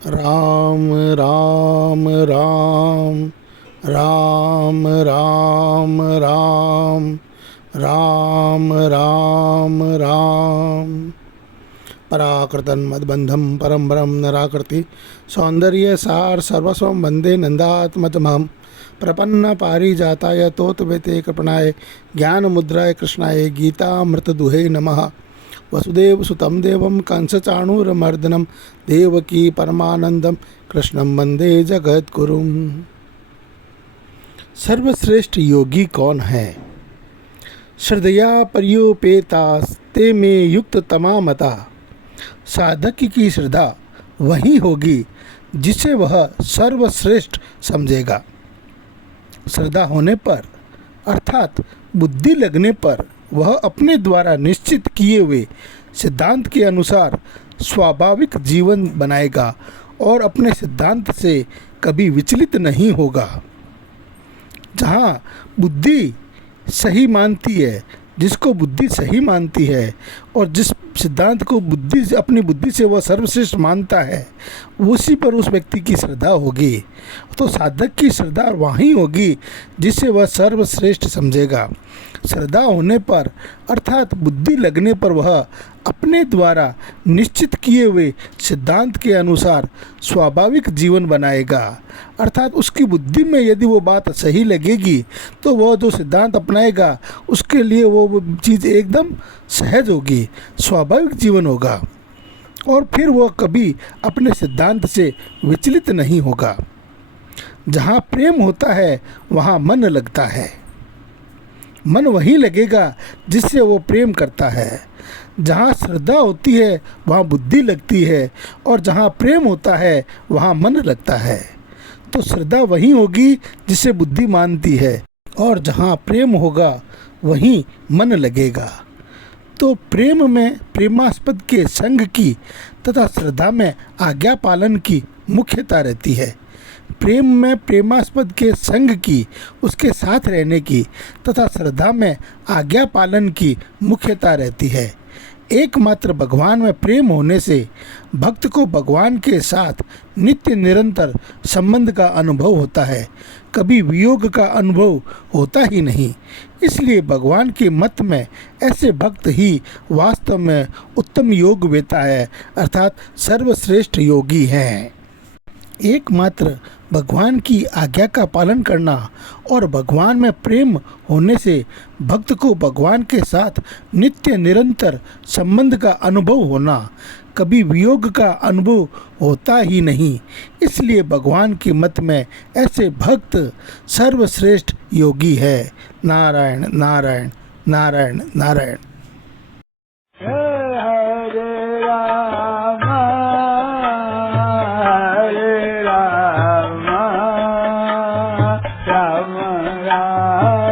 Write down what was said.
राम राम राम राम राम राम राम राम राम। पराकृतं मद्बन्धं परम्परं नराकृति सौन्दर्य सार सर्वस्वं वन्दे नन्दात्मजमहं प्रपन्न पारिजाताय तोतवेते कृपणाय ज्ञान मुद्राय कृष्णाय गीतामृतदुहे नमः। वसुदेव सुतं देवं कंसचाणूरमर्दनं देवकी परमानंदम कृष्णं वंदे जगद्गुरुं। सर्वश्रेष्ठ योगी कौन है? श्रद्धया पर्युपेतास्ते में युक्त तमामता। साधक की श्रद्धा वही होगी जिसे वह सर्वश्रेष्ठ समझेगा। श्रद्धा होने पर अर्थात बुद्धि लगने पर वह अपने द्वारा निश्चित किए हुए सिद्धांत के अनुसार स्वाभाविक जीवन बनाएगा और अपने सिद्धांत से कभी विचलित नहीं होगा। जहाँ बुद्धि सही मानती है, जिसको बुद्धि सही मानती है और जिस सिद्धांत को बुद्धि से अपनी बुद्धि से वह सर्वश्रेष्ठ मानता है, उसी पर उस व्यक्ति की श्रद्धा होगी। तो साधक की श्रद्धा वहीं होगी जिसे वह सर्वश्रेष्ठ समझेगा। श्रद्धा होने पर अर्थात बुद्धि लगने पर वह अपने द्वारा निश्चित किए हुए सिद्धांत के अनुसार स्वाभाविक जीवन बनाएगा। अर्थात उसकी बुद्धि में यदि वो बात सही लगेगी तो वह जो सिद्धांत अपनाएगा उसके लिए वो चीज़ एकदम सहज होगी, स्वाभाविक जीवन होगा और फिर वह कभी अपने सिद्धांत से विचलित नहीं होगा। जहाँ प्रेम होता है वहाँ मन लगता है। मन वही लगेगा जिससे वो प्रेम करता है। जहाँ श्रद्धा होती है वहाँ बुद्धि लगती है और जहाँ प्रेम होता है वहाँ मन लगता है। तो श्रद्धा वही होगी जिसे बुद्धि मानती है और जहाँ प्रेम होगा वहीं मन लगेगा। तो प्रेम में प्रेमास्पद के संग की तथा श्रद्धा में आज्ञा पालन की मुख्यता रहती है। प्रेम में प्रेमास्पद के संग की, उसके साथ रहने की तथा श्रद्धा में आज्ञा पालन की मुख्यता रहती है। एकमात्र भगवान में प्रेम होने से भक्त को भगवान के साथ नित्य निरंतर संबंध का अनुभव होता है, कभी वियोग का अनुभव होता ही नहीं। इसलिए भगवान के मत में ऐसे भक्त ही वास्तव में उत्तम योग वेता है, अर्थात सर्वश्रेष्ठ योगी हैं। एकमात्र भगवान की आज्ञा का पालन करना और भगवान में प्रेम होने से भक्त को भगवान के साथ नित्य निरंतर संबंध का अनुभव होना, कभी वियोग का अनुभव होता ही नहीं। इसलिए भगवान के मत में ऐसे भक्त सर्वश्रेष्ठ योगी है। नारायण नारायण नारायण नारायण। राम